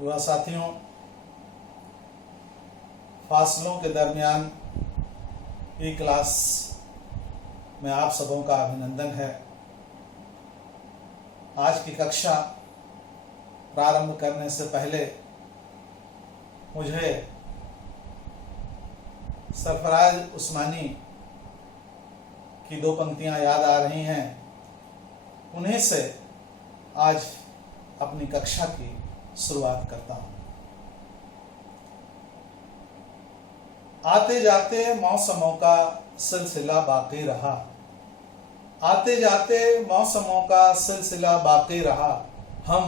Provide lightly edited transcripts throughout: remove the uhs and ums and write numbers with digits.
युवा साथियों, फासलों के दरमियान ई क्लास में आप सबों का अभिनंदन है। आज की कक्षा प्रारंभ करने से पहले मुझे सरफराज उस्मानी की दो पंक्तियां याद आ रही हैं। उन्हीं से आज अपनी कक्षा की शुरुआत करता हूं। आते जाते मौसमों का सिलसिला बाकी रहा, आते जाते मौसमों का सिलसिला बाकी रहा, हम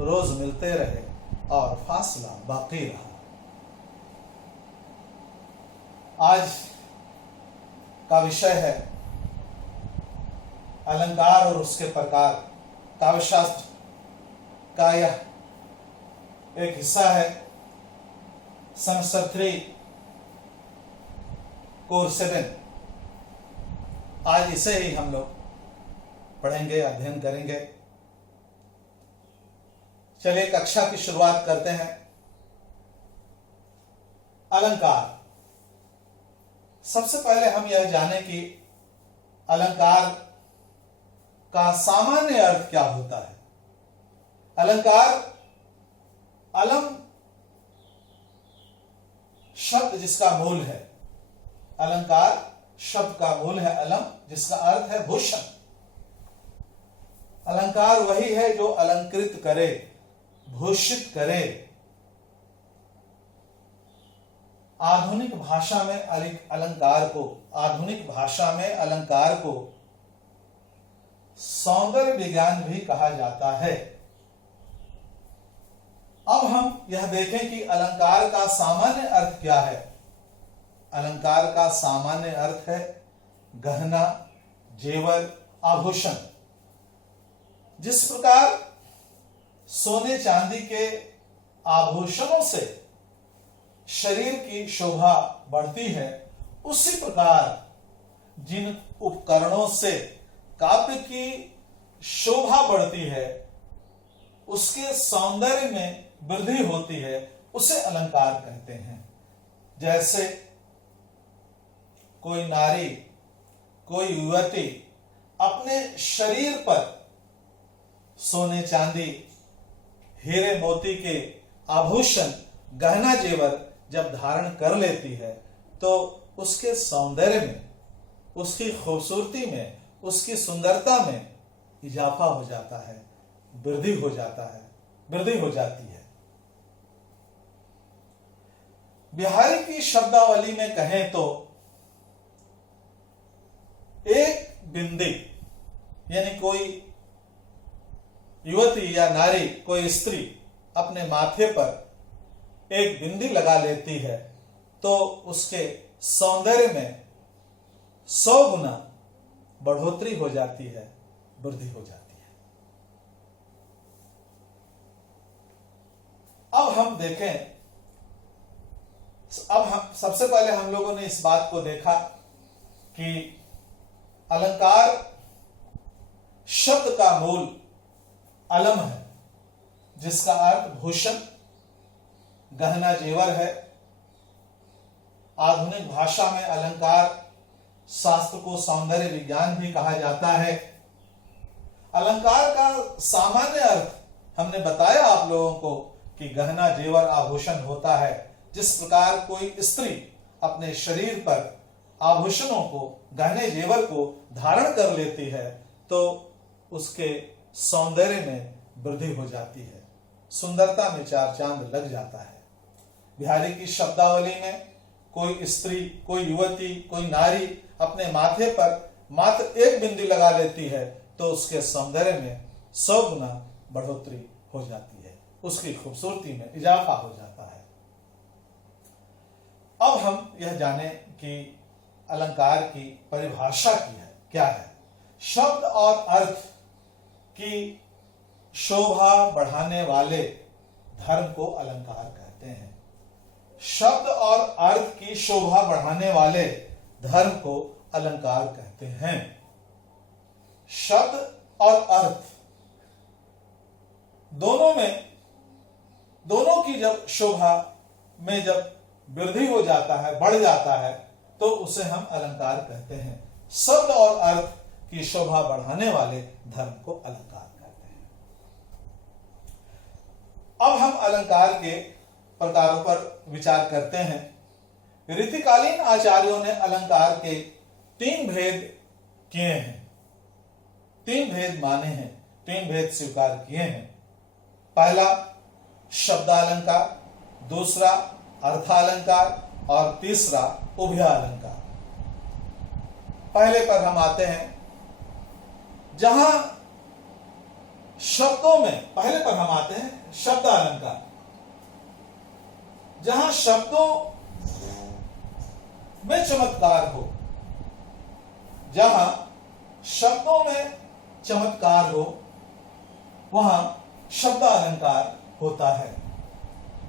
रोज मिलते रहे और फासला बाकी रहा। आज का विषय है अलंकार और उसके प्रकार। काव्यशास्त्र का यह एक हिस्सा है। Semester 3 course 7। आज इसे ही हम लोग पढ़ेंगे, अध्ययन करेंगे। चलिए कक्षा की शुरुआत करते हैं। अलंकार। सबसे पहले हम यह जानें कि अलंकार का सामान्य अर्थ क्या होता है। अलंकार अलम शब्द जिसका मूल है, अलंकार शब्द का मूल है अलम, जिसका अर्थ है भूषण। अलंकार वही है जो अलंकृत करे, भूषित करे। आधुनिक भाषा में अलंकार को सौंदर्य विज्ञान भी कहा जाता है। अब हम यह देखें कि अलंकार का सामान्य अर्थ क्या है। अलंकार का सामान्य अर्थ है गहना, जेवर, आभूषण। जिस प्रकार सोने चांदी के आभूषणों से शरीर की शोभा बढ़ती है, उसी प्रकार जिन उपकरणों से काव्य की शोभा बढ़ती है, उसके सौंदर्य में वृद्धि होती है, उसे अलंकार कहते हैं। जैसे कोई नारी, कोई युवती अपने शरीर पर सोने चांदी, हीरे मोती के आभूषण, गहना जेवर जब धारण कर लेती है तो उसके सौंदर्य में, उसकी खूबसूरती में, उसकी सुंदरता में इजाफा हो जाता है, वृद्धि हो जाती है। बिहारी की शब्दावली में कहें तो एक बिंदी, यानी कोई युवती या नारी, कोई स्त्री अपने माथे पर एक बिंदी लगा लेती है तो उसके सौंदर्य में 100 गुना बढ़ोतरी हो जाती है, वृद्धि हो जाती है। अब हम देखें, सबसे पहले हम लोगों ने इस बात को देखा कि अलंकार शब्द का मूल अलम है, जिसका अर्थ भूषण, गहना जेवर है। आधुनिक भाषा में अलंकार शास्त्र को सौंदर्य विज्ञान भी कहा जाता है। अलंकार का सामान्य अर्थ हमने बताया आप लोगों को कि गहना जेवर आभूषण होता है। जिस प्रकार कोई स्त्री अपने शरीर पर आभूषणों को, गहने जेवर को धारण कर लेती है तो उसके सौंदर्य में वृद्धि हो जाती है, सुंदरता में 4 चांद लग जाता है। बिहारी की शब्दावली में कोई स्त्री, कोई युवती, कोई नारी अपने माथे पर मात्र एक बिंदी लगा लेती है तो उसके सौंदर्य में 100 गुना बढ़ोतरी हो जाती है, उसकी खूबसूरती में इजाफा हो जाता है। अब हम यह जानें कि अलंकार की परिभाषा क्या है। शब्द और अर्थ की शोभा बढ़ाने वाले धर्म को अलंकार कहते हैं। शब्द और अर्थ की शोभा बढ़ाने वाले धर्म को अलंकार कहते हैं। शब्द और अर्थ दोनों में दोनों की जब शोभा में जब वृद्धि हो जाता है, बढ़ जाता है, तो उसे हम अलंकार कहते हैं। शब्द और अर्थ की शोभा बढ़ाने वाले धर्म को अलंकार कहते हैं। अब हम अलंकार के प्रकारों पर विचार करते हैं। रीतिकालीन आचार्यों ने अलंकार के 3 भेद किए हैं, 3 भेद माने हैं, 3 भेद स्वीकार किए हैं। पहला शब्दालंकार, दूसरा अर्थालंकार और तीसरा उभयालंकार। पहले पर हम आते हैं, जहां शब्दों में, पहले पर हम आते हैं शब्दालंकार, जहां शब्दों में चमत्कार हो, जहां शब्दों में चमत्कार हो, वहां शब्दालंकार होता है।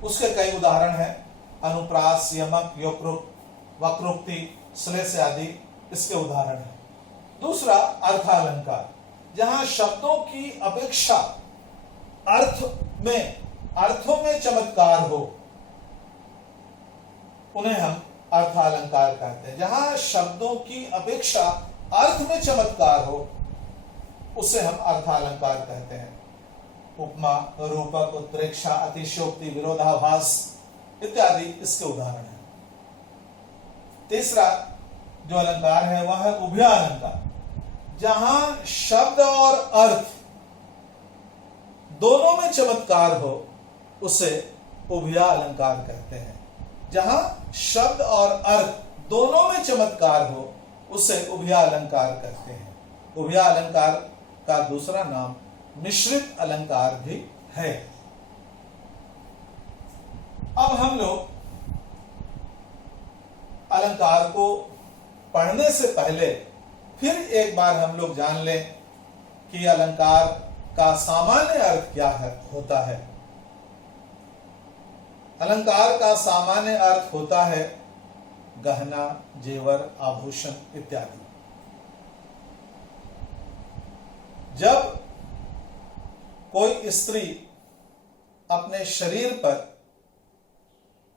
उसके कई उदाहरण हैं, अनुप्रास, यमक, योक्तृक, वक्रोक्ति, श्लेष आदि इसके उदाहरण हैं। दूसरा अर्थालंकार, जहां शब्दों की अपेक्षा अर्थों में चमत्कार हो, उन्हें हम अर्थालंकार कहते हैं। जहां शब्दों की अपेक्षा अर्थ में चमत्कार हो, उसे हम अर्थालंकार कहते हैं। उपमा, रूपक, उत्प्रेक्षा, अतिशयोक्ति, विरोधाभास इत्यादि इसके उदाहरण हैं। तीसरा जो अलंकार है वह है उभयालंकार, जहां शब्द और अर्थ दोनों में चमत्कार हो, उसे उभयालंकार कहते हैं। जहां शब्द और अर्थ दोनों में चमत्कार हो, उसे उभयालंकार कहते हैं। उभयालंकार का दूसरा नाम मिश्रित अलंकार भी है। अब हम लोग अलंकार को पढ़ने से पहले फिर एक बार हम लोग जान लें कि अलंकार का सामान्य अर्थ क्या है, होता है। अलंकार का सामान्य अर्थ होता है गहना, जेवर, आभूषण इत्यादि। जब कोई स्त्री अपने शरीर पर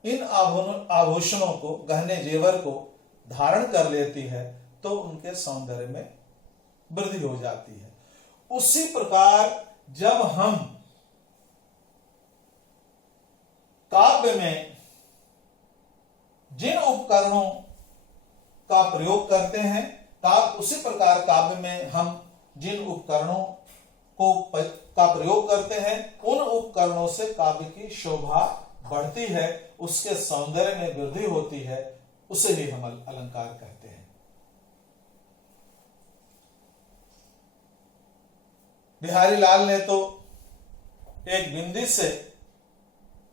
इन आभूषणों को, गहने जेवर को धारण कर लेती है, तो उनके सौंदर्य में वृद्धि हो जाती है। उसी प्रकार जब हम काव्य में जिन उपकरणों का प्रयोग करते हैं, उसी प्रकार काव्य में हम जिन उपकरणों का प्रयोग करते हैं, उन उपकरणों से काव्य की शोभा बढ़ती है, उसके सौंदर्य में वृद्धि होती है, उसे ही हम अलंकार कहते हैं। बिहारी लाल ने तो एक बिंदी से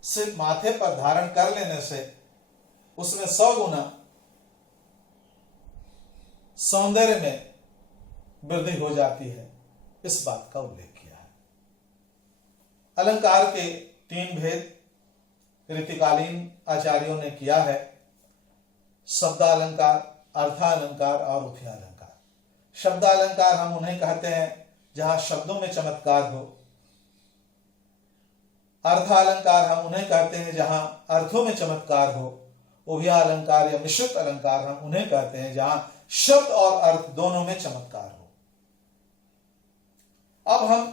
सिर्फ माथे पर धारण कर लेने से उसमें 100 गुना सौंदर्य में वृद्धि हो जाती है, इस बात का उल्लेख किया है। अलंकार के 3 भेद रीतिकालीन आचार्यों ने किया है, शब्दालंकार, अर्थालंकार और उभयालंकार। शब्दालंकार हम उन्हें कहते हैं जहां शब्दों में चमत्कार हो। अर्थालंकार हम उन्हें कहते हैं जहां अर्थों में चमत्कार हो। उभयालंकार या मिश्रित अलंकार हम उन्हें कहते हैं जहां शब्द और अर्थ दोनों में चमत्कार हो। अब हम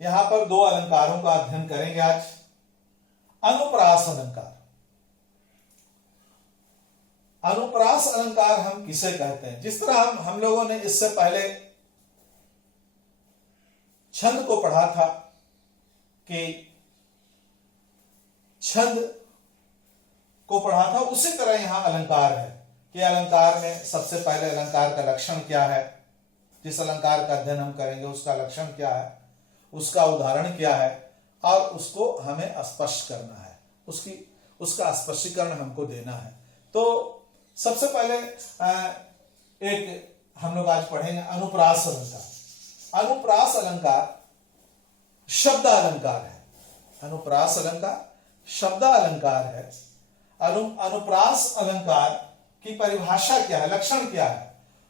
यहां पर 2 अलंकारों का अध्ययन करेंगे आज। अनुप्रास अलंकार। अनुप्रास अलंकार हम किसे कहते हैं? जिस तरह हम लोगों ने इससे पहले छंद को पढ़ा था कि छंद को पढ़ा था, उसी तरह यहां अलंकार है कि अलंकार में सबसे पहले अलंकार का लक्षण क्या है, जिस अलंकार का अध्ययन हम करेंगे उसका लक्षण क्या है, उसका उदाहरण क्या है, और उसको हमें स्पष्ट करना है, उसका स्पष्टीकरण हमको देना है। तो सबसे पहले एक हम लोग आज पढ़ेंगे अनुप्रास अलंकार। अनुप्रास अलंकार शब्द अलंकार है। अनुप्रास अलंकार शब्द अलंकार है। अनुप्रास अलंकार की परिभाषा क्या है, लक्षण क्या है?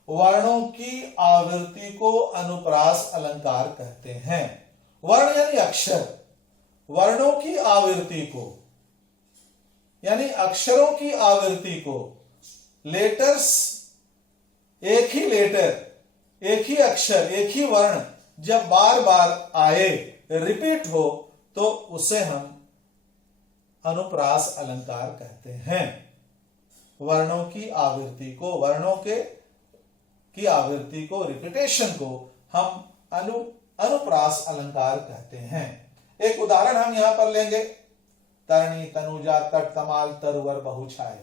वर्णों की आवृत्ति को अनुप्रास अलंकार कहते हैं। वर्ण यानी अक्षर, वर्णों की आवृत्ति को, यानी अक्षरों की आवृत्ति को, लेटर्स, एक ही लेटर, एक ही अक्षर, एक ही वर्ण जब बार बार आए, रिपीट हो, तो उसे हम अनुप्रास अलंकार कहते हैं। वर्णों की आवृत्ति को, वर्णों की आवृत्ति को, रिपीटेशन को हम अनुप्रास अलंकार कहते हैं। एक उदाहरण हम यहां पर लेंगे, तरणी तनुजा तट तमाल तरुवर बहुछाए।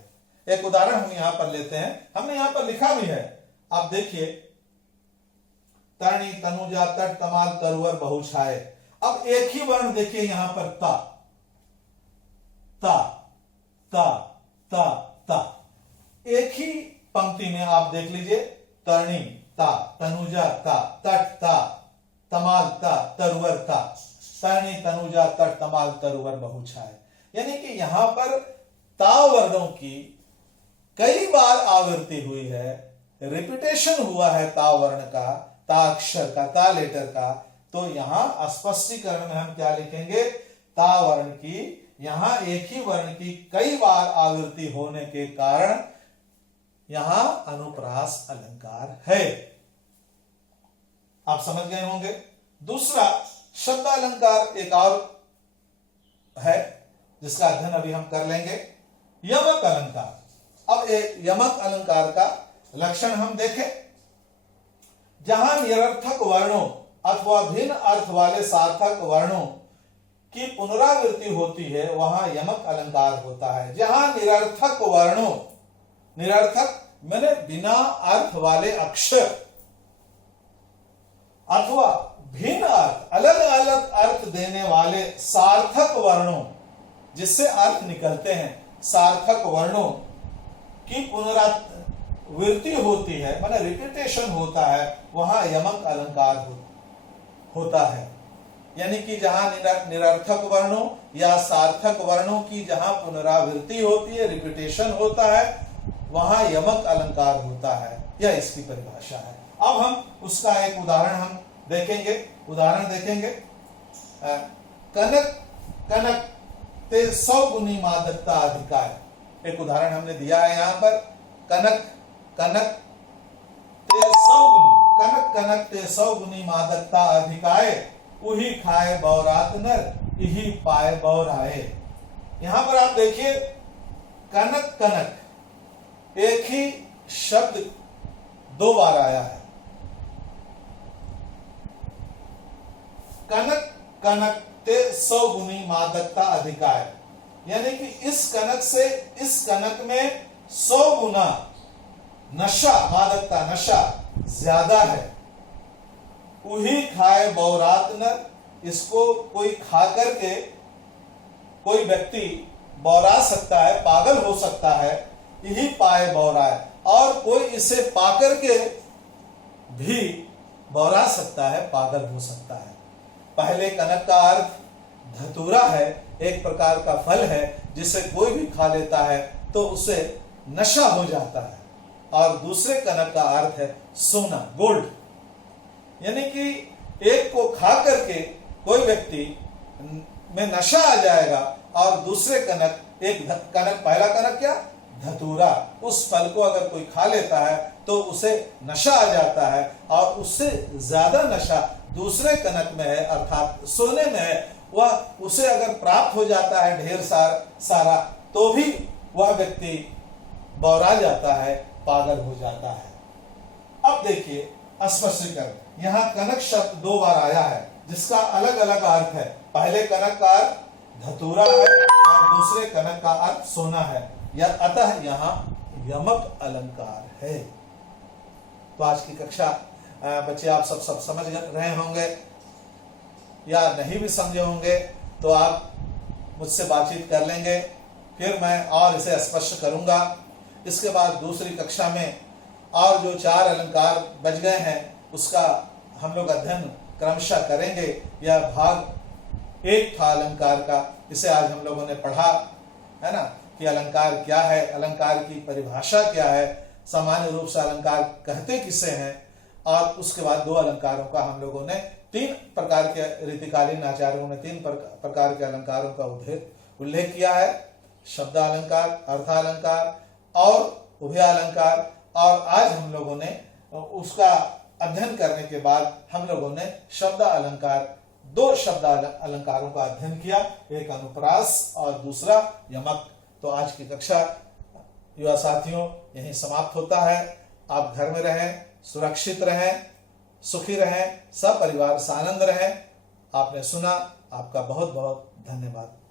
एक उदाहरण हम यहां पर लेते हैं, हमने यहां पर लिखा भी है, आप देखिए, तरणी तनुजा तट तमाल तरुवर बहुछाए। अब एक ही वर्ण देखिए यहां पर ता, ता, ता, ता, ता। एक ही पंक्ति में आप देख लीजिए, तरणी ता, तनुजा ता, तट ता, तमाल ता, तरुवर ता, तरणी तनुजा तट तमाल तरुवर बहुछाए। यानी कि यहां पर ता वर्णों की कई बार आवृत्ति हुई है, रिपीटेशन हुआ है ता वर्ण का, ता अक्षर का, ता लेटर का। तो यहां स्पष्टीकरण में हम क्या लिखेंगे, ता वर्ण की, यहां एक ही वर्ण की कई बार आवृत्ति होने के कारण यहां अनुप्रास अलंकार है। आप समझ गए होंगे। दूसरा शब्द अलंकार एक और है जिसका अध्ययन अभी हम कर लेंगे, यमक अलंकार। अब एक यमक अलंकार का लक्षण हम देखें। जहां निरर्थक वर्णों अथवा भिन्न अर्थ वाले सार्थक वर्णों की पुनरावृत्ति होती है, वहां यमक अलंकार होता है। जहां निरर्थक वर्णों, निरर्थक मैंने बिना अर्थ वाले अक्षर अथवा भिन्न अर्थ, अलग अलग अर्थ देने वाले सार्थक वर्णों, जिससे अर्थ निकलते हैं, सार्थक वर्णों की पुनरावृत्ति होती है, माने रिपीटेशन होता है, वहां यमक अलंकार होता है। यानी कि जहां निरर्थक वर्णों या सार्थक वर्णों की जहां पुनरावृत्ति होती है, रिपीटेशन होता है, वहां यमक अलंकार होता है। यह इसकी परिभाषा है। अब हम उसका एक उदाहरण हम देखेंगे। उदाहरण देखेंगे, कनक कनक ते 100 गुनी मादकता अधिकार। एक उदाहरण हमने दिया है यहां पर, कनक कनक ते 100 गुनी, कनक कनक ते 100 गुनी मादकता अधिकाए, उही खाए बौरात नर, इही पाए बौराए। यहां पर आप देखिए, कनक कनक एक ही शब्द दो बार आया है। कनक कनक ते 100 गुनी मादकता अधिकाय, यानी कि इस कनक से इस कनक में 100 गुना नशा, मादकता, नशा ज्यादा है। उही खाए बौरात नर, इसको कोई खा करके कोई व्यक्ति बौरा सकता है, पागल हो सकता है। यही पाए बौराए, और कोई इसे पाकर के भी बौरा सकता है, पागल हो सकता है। पहले कनक का अर्थ धतूरा है, एक प्रकार का फल है जिसे कोई भी खा लेता है तो उसे नशा हो जाता है। और दूसरे कनक का अर्थ है सोना, गोल्ड। यानी कि एक को खा करके कोई व्यक्ति में नशा आ जाएगा, और दूसरे कनक, एक कनक, पहला कनक क्या, धतूरा, उस फल को अगर कोई खा लेता है तो उसे नशा आ जाता है, और उससे ज्यादा नशा दूसरे कनक में है, अर्थात सोने में है। वह उसे अगर प्राप्त हो जाता है ढेर सारा, तो भी वह व्यक्ति बौरा जाता है, पागल हो जाता है। अब देखिए स्पष्टीकरण, यहाँ कनक शब्द दो बार आया है जिसका अलग अलग अर्थ है। पहले कनक का अर्थ धतूरा है और दूसरे कनक का अर्थ सोना है। अतः यहाँ यमक अलंकार है। तो आज की कक्षा बच्चे आप सब समझ रहे होंगे, या नहीं भी समझे होंगे तो आप मुझसे बातचीत कर लेंगे, फिर मैं और इसे स्पष्ट करूंगा। इसके बाद दूसरी कक्षा में और जो 4 अलंकार बच गए हैं उसका हम लोग अध्ययन क्रमशः करेंगे। यह भाग 1 था अलंकार का, इसे आज हम लोगों ने पढ़ा है ना, कि अलंकार क्या है, अलंकार की परिभाषा क्या है, सामान्य रूप से अलंकार कहते किसे हैं, और उसके बाद 2 अलंकारों का हम लोगों ने तीन प्रकार के रीतिकालीन आचार्यों ने तीन प्रकार के अलंकारों का उल्लेख किया है, शब्द अलंकार, अर्थ अलंकार और उभय अलंकार। और आज हम लोगों ने उसका अध्ययन करने के बाद हम लोगों ने शब्द अलंकार, दो शब्द अलंकारों का अध्ययन किया, एक अनुप्रास और दूसरा यमक। तो आज की कक्षा युवा साथियों यहीं समाप्त होता है। आप घर में रहें, सुरक्षित रहें, सुखी रहें, सब परिवार सानंद रहें। आपने सुना, आपका बहुत बहुत धन्यवाद।